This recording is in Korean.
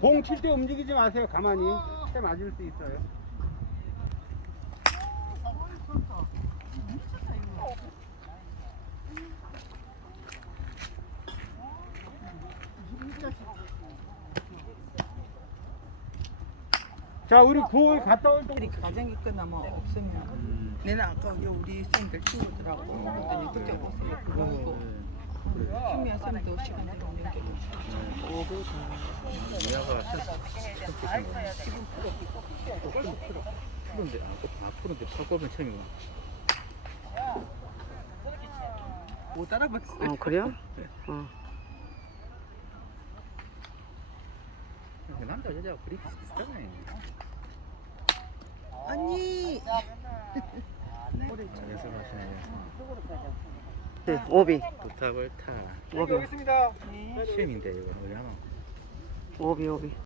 공칠때 움직이지 마세요. 가만히. 채 맞을 수 있어요. 자, 우리 볼 갔다 올 때. 우리 가정이 끝나면 없으면 내는 아까 요 우리 쌤들 친구들하고 그랬더니 그때 없으면 그거 이거 휴미야 쌤도 시간 되면 아 처음이구나. 못 알아봤어 어 그래요? 어. 남자 여자 그리 비슷하네. 언니 가시네. 네, 오비 부탁을 타. 오비 있습니다. 시험인데 이거 우리 하나. 오비 오비